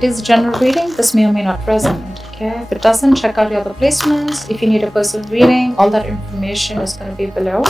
It is a general reading. This may or may not resonate. Okay, if it doesn't, check out your other placements. If you need a personal reading, all that information is going to be below.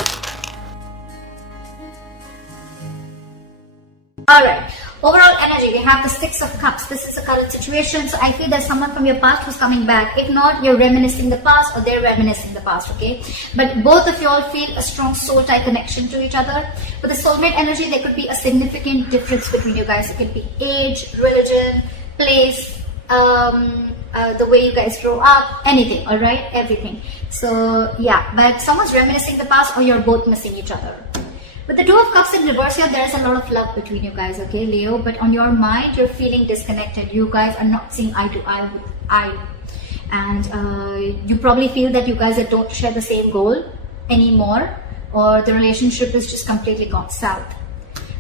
Alright, overall energy, we have the Six of Cups. This is the current situation. So I feel there's someone from your past who's coming back. If not, you're reminiscing the past or they're reminiscing the past, okay? But both of you all feel a strong soul tie connection to each other. With the soulmate energy, there could be a significant difference between you guys. It could be age, religion, place, the way you guys grow up, anything, alright? Everything. So yeah, but someone's reminiscing the past or you're both missing each other. With the Two of Cups in reverse here, there is a lot of love between you guys, okay, Leo? But on your mind, you're feeling disconnected. You guys are not seeing eye to eye. And you probably feel that you guys don't share the same goal anymore, or the relationship is just completely gone south.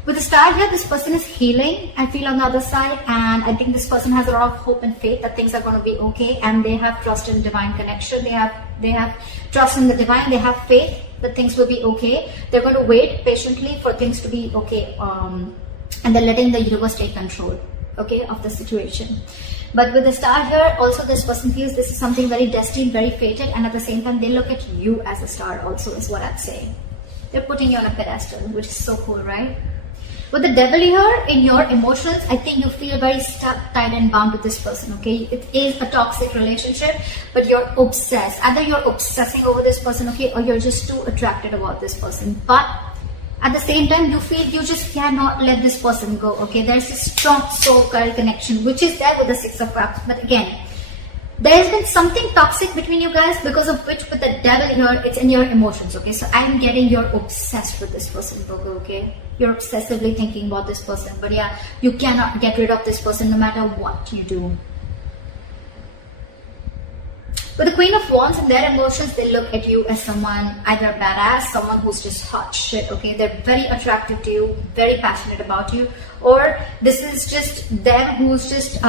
With the Star here, this person is healing, I feel, on the other side. And I think this person has a lot of hope and faith that things are going to be okay. And they have trust in divine connection. They have trust in the divine. They have faith that things will be okay. They're going to wait patiently for things to be okay, and they're letting the universe take control, okay, of the situation. But with the Star here, also this person feels this is something very destined, very fated, and at the same time they look at you as a star also, is what I'm saying. They're putting you on a pedestal, which is so cool, right? With the Devil here, in your emotions, I think you feel very stuck, tied and bound to this person, okay? It is a toxic relationship, but you're obsessed. Either you're obsessing over this person, okay, or you're just too attracted about this person. But at the same time, you feel you just cannot let this person go, okay? There's a strong soul-girl connection, which is there with the Six of Cups. But again, there has been something toxic between you guys, because of which with the Devil here, it's in your emotions, okay? So I'm getting you're obsessed with this person, Virgo, okay? You're obsessively thinking about this person. But yeah, you cannot get rid of this person no matter what you do. With the Queen of Wands and their emotions, they look at you as someone either badass, someone who's just hot shit, okay? They're very attractive to you, very passionate about you. Or this is just them who's just...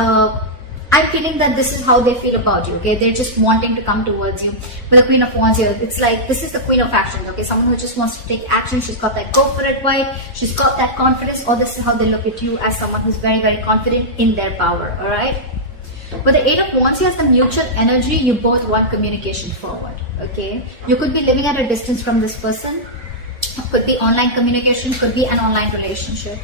I'm feeling that this is how they feel about you, okay? They're just wanting to come towards you. With the Queen of Wands here, it's like, this is the Queen of Actions, okay? Someone who just wants to take action. She's got that go for it vibe. She's got that confidence. Or this is how they look at you, as someone who's very, very confident in their power, all right? With the Eight of Wands here, the mutual energy, you both want communication forward, okay? You could be living at a distance from this person. Could be online communication, could be an online relationship.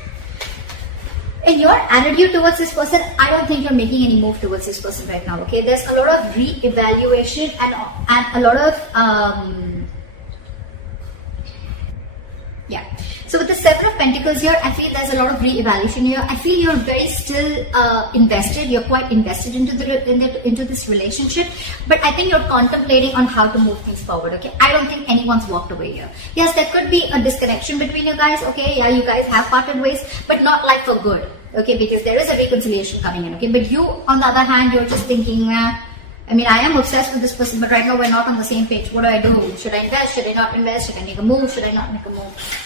In your attitude towards this person, I don't think you're making any move towards this person right now, okay? There's a lot of re-evaluation and a lot of, yeah. So with the Seven of Pentacles here, I feel there's a lot of re-evaluation here. I feel you're very still invested. You're quite invested into this relationship. But I think you're contemplating on how to move things forward, okay? I don't think anyone's walked away here. Yes, there could be a disconnection between you guys, okay? Yeah, you guys have parted ways, but not like for good, okay? Because there is a reconciliation coming in, okay? But you, on the other hand, you're just thinking, I mean, I am obsessed with this person, but right now we're not on the same page. What do I do? Should I invest? Should I not invest? Should I make a move? Should I not make a move?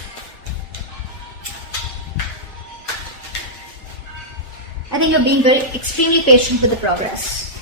I think you're being very extremely patient with the progress.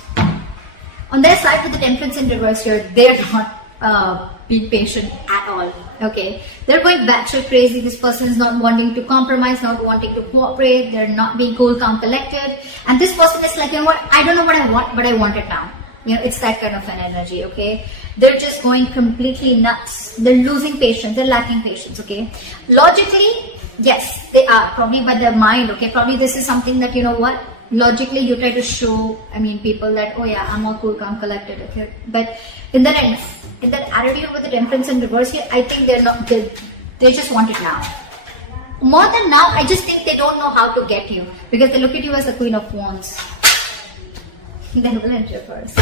On their side, with the Temperance in reverse here, they're not being patient at all. Okay, they're going batshit crazy. This person is not wanting to compromise, not wanting to cooperate. They're not being cool, calm, collected. And this person is like, you know what? I don't know what I want, but I want it now. You know, it's that kind of an energy. Okay, they're just going completely nuts. They're losing patience. They're lacking patience. Okay, logically, yes, they are, probably by their mind, okay? Probably this is something that, you know what, logically you try to show, I mean, people that, oh yeah, I'm all cool, calm, collected, okay? But in that attitude with the Temperance in reverse here, I think they're not, they just want it now. More than now, I just think they don't know how to get you, because they look at you as the Queen of Wands. Then we'll enter first.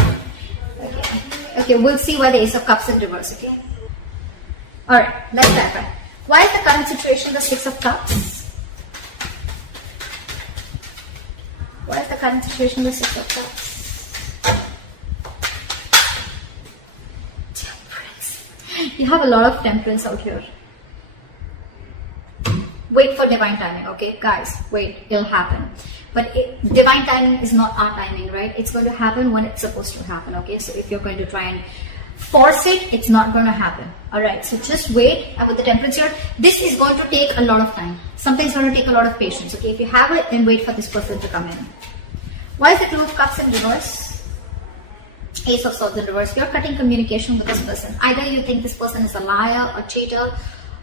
Okay, we'll see why the Ace of Cups in reverse, okay? Alright, let's clarify. Why is the current situation the Six of Cups? Why is the current situation the Six of Cups? Temperance. You have a lot of temperance out here. Wait for divine timing, okay? Guys, wait, it'll happen. But divine timing is not our timing, right? It's going to happen when it's supposed to happen, okay? So if you're going to try and force it, it's not going to happen. Alright, so just wait. And with the Temperance here, this is going to take a lot of time. Something's going to take a lot of patience, okay? If you have it, then wait for this person to come in. Why is the Two of Cups in reverse? Ace of Swords in reverse. You're cutting communication with this person. Either you think this person is a liar or cheater,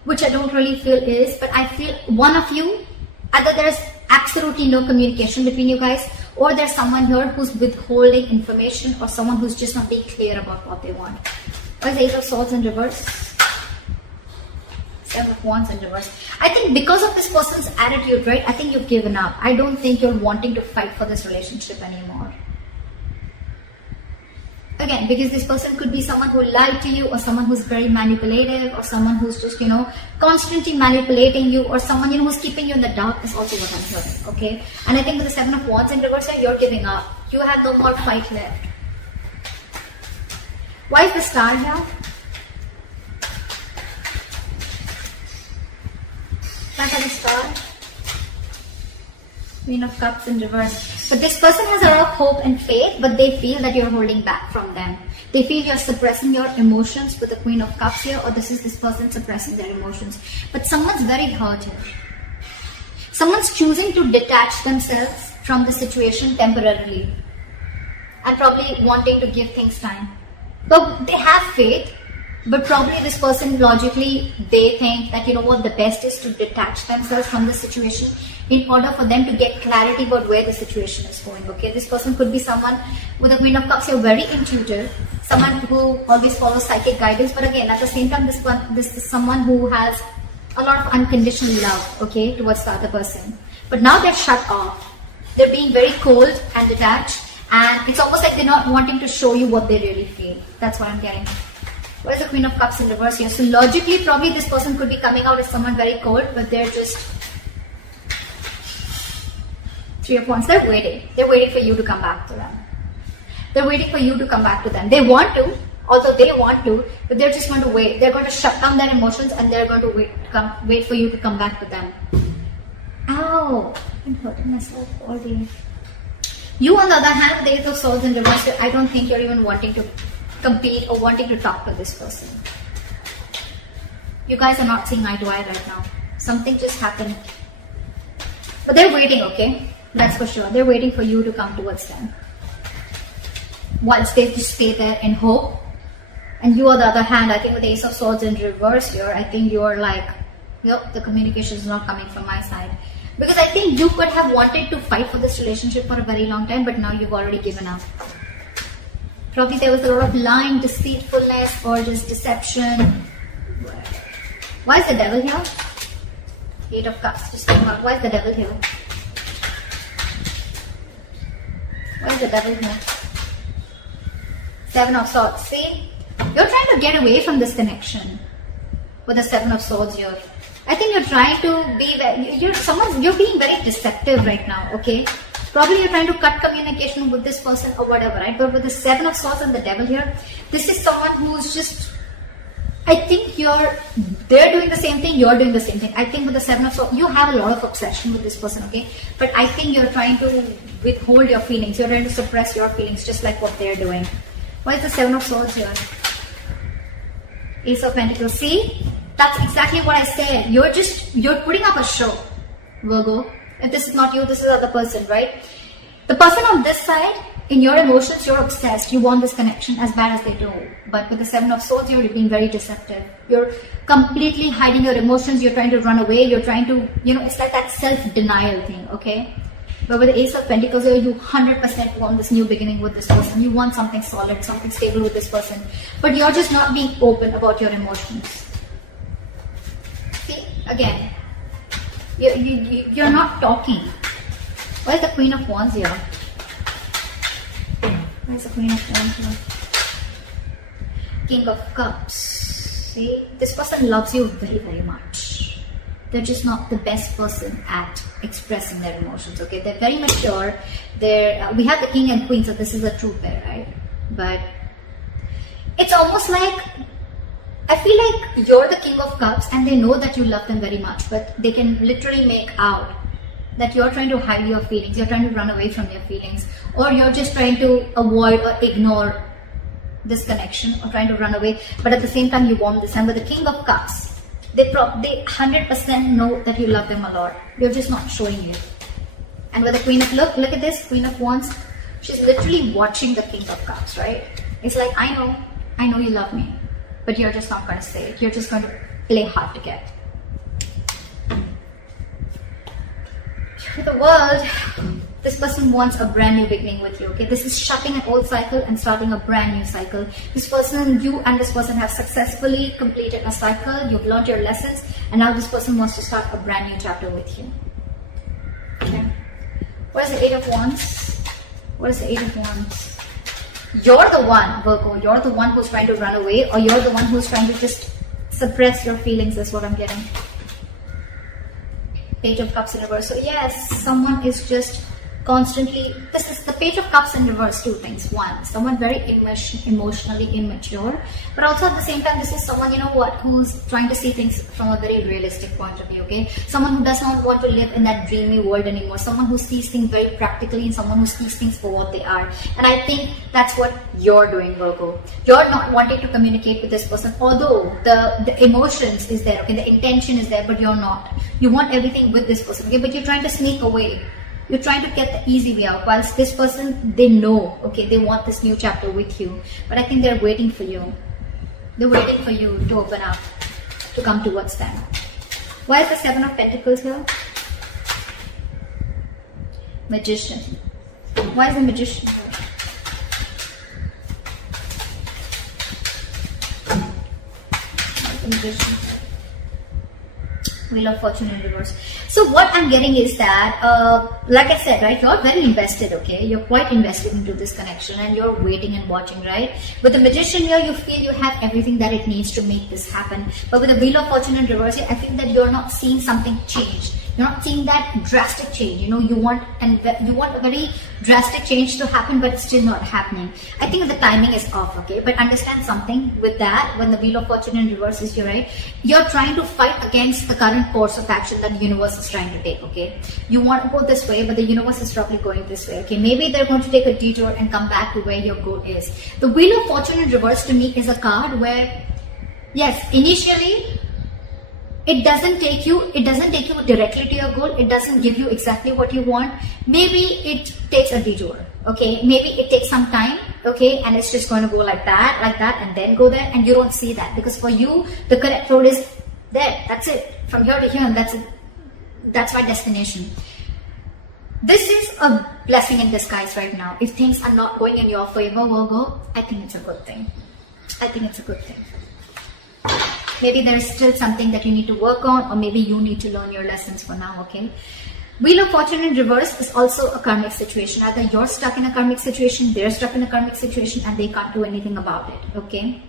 which I don't really feel is, but I feel one of you, either there's absolutely no communication between you guys, or there's someone here who's withholding information, or someone who's just not being clear about what they want. Why is Ace of Swords in reverse? Seven of Wands in reverse. I think because of this person's attitude, right, I think you've given up. I don't think you're wanting to fight for this relationship anymore. Again, because this person could be someone who lied to you, or someone who's very manipulative, or someone who's just, constantly manipulating you, or someone, who's keeping you in the dark is also what I'm hearing, okay? And I think with the Seven of Wands in reverse, you're giving up. You have no more fight left. Why is the Star here? Back of the Star. Queen of Cups in reverse. But this person has a lot of hope and faith, but they feel that you're holding back from them. They feel you're suppressing your emotions with the Queen of Cups here, or this is this person suppressing their emotions. But someone's very hurt here. Someone's choosing to detach themselves from the situation temporarily and probably wanting to give things time. But they have faith, but probably this person logically, they think that, the best is to detach themselves from the situation in order for them to get clarity about where the situation is going, okay? This person could be someone with the Queen of Cups, you're very intuitive, someone who always follows psychic guidance, but again, at the same time, this is someone who has a lot of unconditional love, okay, towards the other person. But now they're shut off. They're being very cold and detached, and it's almost like they're not wanting to show you what they really feel. That's what I'm getting. Where's the Queen of Cups in reverse here? So logically, probably this person could be coming out as someone very cold, but they're just Three of Wands. They're waiting. They're waiting for you to come back to them. They're waiting for you to come back to them. They want to, although they want to, but they're just going to wait. They're going to shut down their emotions, and they're going to wait for you to come back to them. Ow! I'm hurting myself all day. You, on the other hand, the Ace of Swords in reverse, I don't think you're even wanting to compete or wanting to talk to this person. You guys are not seeing eye to eye right now. Something just happened. But they're waiting, okay? That's for sure. They're waiting for you to come towards them. Once they just stay there in hope. And you, on the other hand, I think with the Ace of Swords in reverse here, I think you're like, the communication is not coming from my side. Because I think you could have wanted to fight for this relationship for a very long time, but now you've already given up. Probably there was a lot of lying, deceitfulness, or just deception. Why is the Devil here? Eight of Cups just came out. Why is the Devil here? Why is the Devil here? Seven of Swords. See? You're trying to get away from this connection with the Seven of Swords here. I think you're trying to be, you're being very deceptive right now, okay? Probably you're trying to cut communication with this person or whatever, right? But with the Seven of Swords and the Devil here, this is someone who's just, I think they're doing the same thing, you're doing the same thing. I think with the Seven of Swords, you have a lot of obsession with this person, okay? But I think you're trying to withhold your feelings. You're trying to suppress your feelings, just like what they're doing. Why is the Seven of Swords here? Ace of Pentacles. See? That's exactly what I said. You're putting up a show, Virgo. If this is not you, this is the other person, right? The person on this side, in your emotions, you're obsessed. You want this connection as bad as they do. But with the Seven of Swords, you're being very deceptive. You're completely hiding your emotions. You're trying to run away. You're trying to, it's like that self-denial thing, okay? But with the Ace of Pentacles, you 100% want this new beginning with this person. You want something solid, something stable with this person. But you're just not being open about your emotions. See, again, you're not talking. Why is the Queen of Wands here? Why is the Queen of Wands here? King of Cups. See, this person loves you very, very much. They're just not the best person at expressing their emotions, okay? They're very mature. We have the King and Queen, so this is a true pair, right? But it's almost like, I feel like you're the King of Cups and they know that you love them very much, but they can literally make out that you're trying to hide your feelings, you're trying to run away from your feelings, or you're just trying to avoid or ignore this connection or trying to run away, but at the same time you want this. And with the King of Cups, they 100% know that you love them a lot. You're just not showing it. And with the Queen of, look at this, Queen of Wands. She's literally watching the King of Cups, right? It's like, I know you love me, but you're just not going to say it. You're just going to play hard to get. With the World, this person wants a brand new beginning with you, okay? This is shutting an old cycle and starting a brand new cycle. This person, you and this person have successfully completed a cycle. You've learned your lessons, and now this person wants to start a brand new chapter with you. Okay. What is the Eight of Wands? What is the Eight of Wands? You're the one, Virgo. You're the one who's trying to run away, or you're the one who's trying to just suppress your feelings. That's what I'm getting. Page of Cups in reverse. So yes, someone is just constantly, this is the Page of Cups in reverse. Two things. One, someone very emotionally immature, but also at the same time, this is someone, you know what, who's trying to see things from a very realistic point of view, okay? Someone who does not want to live in that dreamy world anymore. Someone who sees things very practically, and someone who sees things for what they are. And I think that's what you're doing, Virgo. You're not wanting to communicate with this person, although the emotions is there, okay? The intention is there, but you're not. You want everything with this person, okay? But you're trying to sneak away. You're trying to get the easy way out, whilst this person, they know, okay, they want this new chapter with you. But I think they're waiting for you. They're waiting for you to open up, to come towards them. Why is the Seven of Pentacles here? Magician. Why is the Magician here? Why is the Magician here? Wheel of Fortune in reverse. So what I'm getting is that, like I said, right, you're very invested, okay? You're quite invested into this connection, and you're waiting and watching, right? With the Magician here, you feel you have everything that it needs to make this happen. But with the Wheel of Fortune in reverse, I feel that you're not seeing something change. You're not seeing that drastic change. You know, you want a very drastic change to happen, but it's still not happening. I think the timing is off, okay? But understand something with that, when the Wheel of Fortune in reverse is here, right? You're trying to fight against the current course of action that the universe is trying to take, okay? You want to go this way, but the universe is probably going this way, okay? Maybe they're going to take a detour and come back to where your goal is. The Wheel of Fortune in reverse to me is a card where, yes, initially, it doesn't take you directly to your goal. It doesn't give you exactly what you want. Maybe it takes a detour, okay? Maybe it takes some time, okay? And it's just going to go like that, and then go there, and you don't see that. Because for you, the correct road is there. That's it. From here to here, and that's it. That's my destination. This is a blessing in disguise right now. If things are not going in your favor, Virgo, I think it's a good thing. I think it's a good thing. Maybe there's still something that you need to work on, or maybe you need to learn your lessons for now, okay? Wheel of Fortune in reverse is also a karmic situation. Either you're stuck in a karmic situation, they're stuck in a karmic situation, and they can't do anything about it, okay?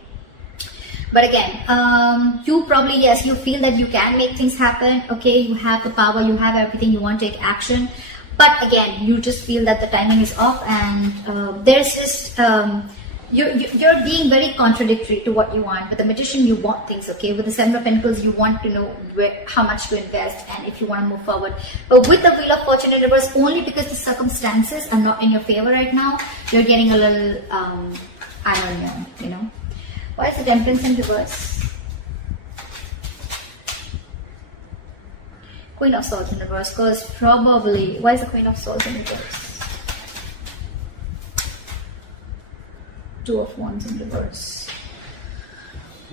But again, you probably, yes, you feel that you can make things happen, okay? You have the power, you have everything, you want to take action. But again, you just feel that the timing is off, and there's just... You're being very contradictory to what you want. With the Magician, you want things, okay? With the Seven of Pentacles, you want to know how much to invest and if you want to move forward. But with the Wheel of Fortune in reverse, only because the circumstances are not in your favor right now, you're getting a little, I don't know, you know. Why is the Temperance in reverse? Queen of Swords in reverse, because probably, why is the Queen of Swords in reverse? Two of Wands in reverse.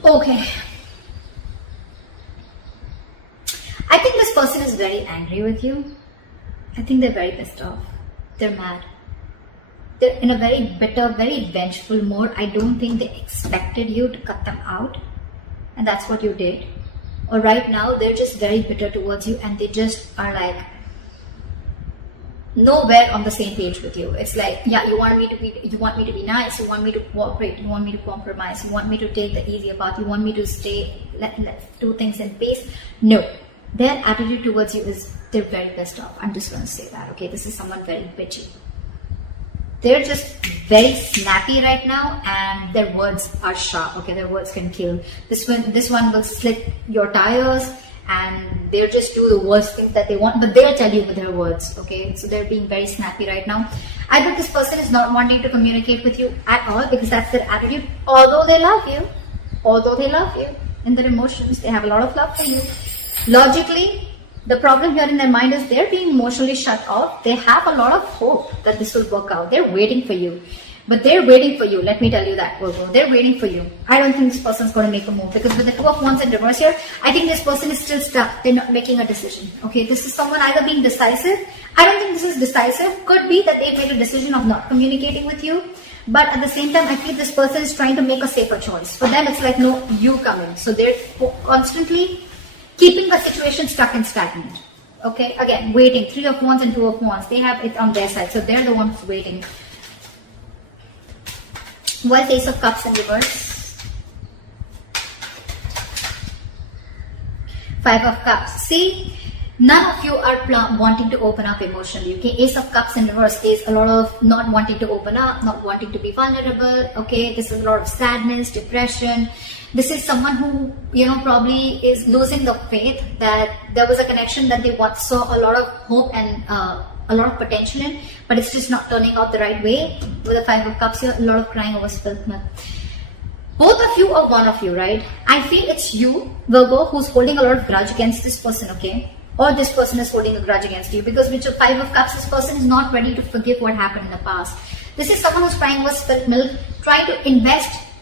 Okay. I think this person is very angry with you. I think they're very pissed off. They're mad. They're in a very bitter, very vengeful mode. I don't think they expected you to cut them out. And that's what you did. Or right now, they're just very bitter towards you, and they just are like, nowhere on the same page with you. It's like, yeah, you want me to be nice, you want me to cooperate, you want me to compromise, you want me to take the easier path, you want me to let's do things in peace. No, their attitude towards you is they're very pissed off. I'm just going to say that, okay? This is someone very bitchy. They're just very snappy right now, and their words are sharp, okay? Their words can kill. This one will slit your tires, and they'll just do the worst things that they want, but they'll tell you with their words, okay? So they're being very snappy right now. Either this person is not wanting to communicate with you at all because that's their attitude, although they love you in their emotions, they have a lot of love for you. Logically, The problem here in their mind is they're being emotionally shut off. They have a lot of hope that this will work out. They're waiting for you. But they're waiting for you. Let me tell you that, Virgo. They're waiting for you. I don't think this person's going to make a move, because with the Two of Wands in reverse here, I think this person is still stuck. They're not making a decision. Okay, this is someone either being decisive. I don't think this is decisive. Could be that they made a decision of not communicating with you. But at the same time, I feel this person is trying to make a safer choice. For them, it's like, no, you come in. So they're constantly keeping the situation stuck and stagnant. Okay, again, waiting. Three of Wands and Two of Wands. They have it on their side. So they're the ones waiting. Wealth, Ace of Cups in reverse. Five of Cups. See, none of you are wanting to open up emotionally. Okay, Ace of Cups in reverse is a lot of not wanting to open up, not wanting to be vulnerable. Okay, this is a lot of sadness, depression. This is someone who, probably is losing the faith that there was a connection that they once saw a lot of hope and a lot of potential in, but it's just not turning out the right way. With the Five of Cups here, a lot of crying over spilled milk. Both of you or one of you, right? I feel it's you, Virgo, who's holding a lot of grudge against this person, okay? Or this person is holding a grudge against you, because with your Five of Cups, this person is not ready to forgive what happened in the past. This is someone who's crying over spilled milk, trying to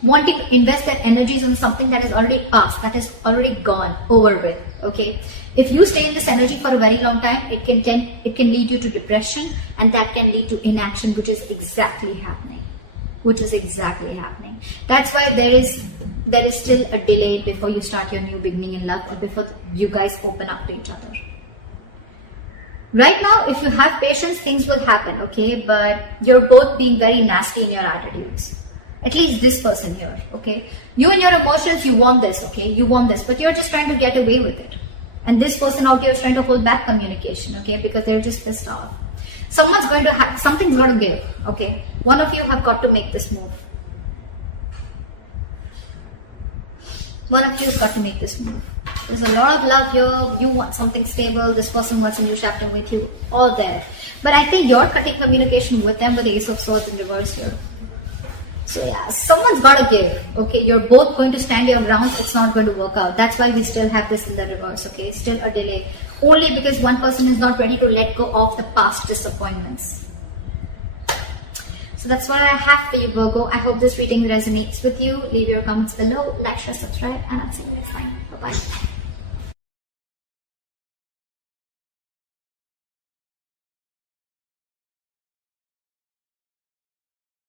wanting to invest their energies on something that is already past, that is already gone, over with, okay? If you stay in this energy for a very long time, it can lead you to depression, and that can lead to inaction, which is exactly happening. That's why there is still a delay before you start your new beginning in love, or before you guys open up to each other. Right now, if you have patience, things will happen, okay? But you're both being very nasty in your attitudes. At least this person here, okay? You and your emotions, you want this, okay? You want this, but you're just trying to get away with it. And this person out here is trying to hold back communication, okay? Because they're just pissed off. Something's going to give, okay? One of you have got to make this move. One of you has got to make this move. There's a lot of love here. You want something stable. This person wants a new chapter with you. All there. But I think you're cutting communication with them with the Ace of Swords in reverse here. So yeah, someone's got to give, okay? You're both going to stand your ground. It's not going to work out. That's why we still have this in the reverse, okay? Still a delay. Only because one person is not ready to let go of the past disappointments. So that's what I have for you, Virgo. I hope this reading resonates with you. Leave your comments below, like, share, subscribe, and I'll see you next time. Bye-bye.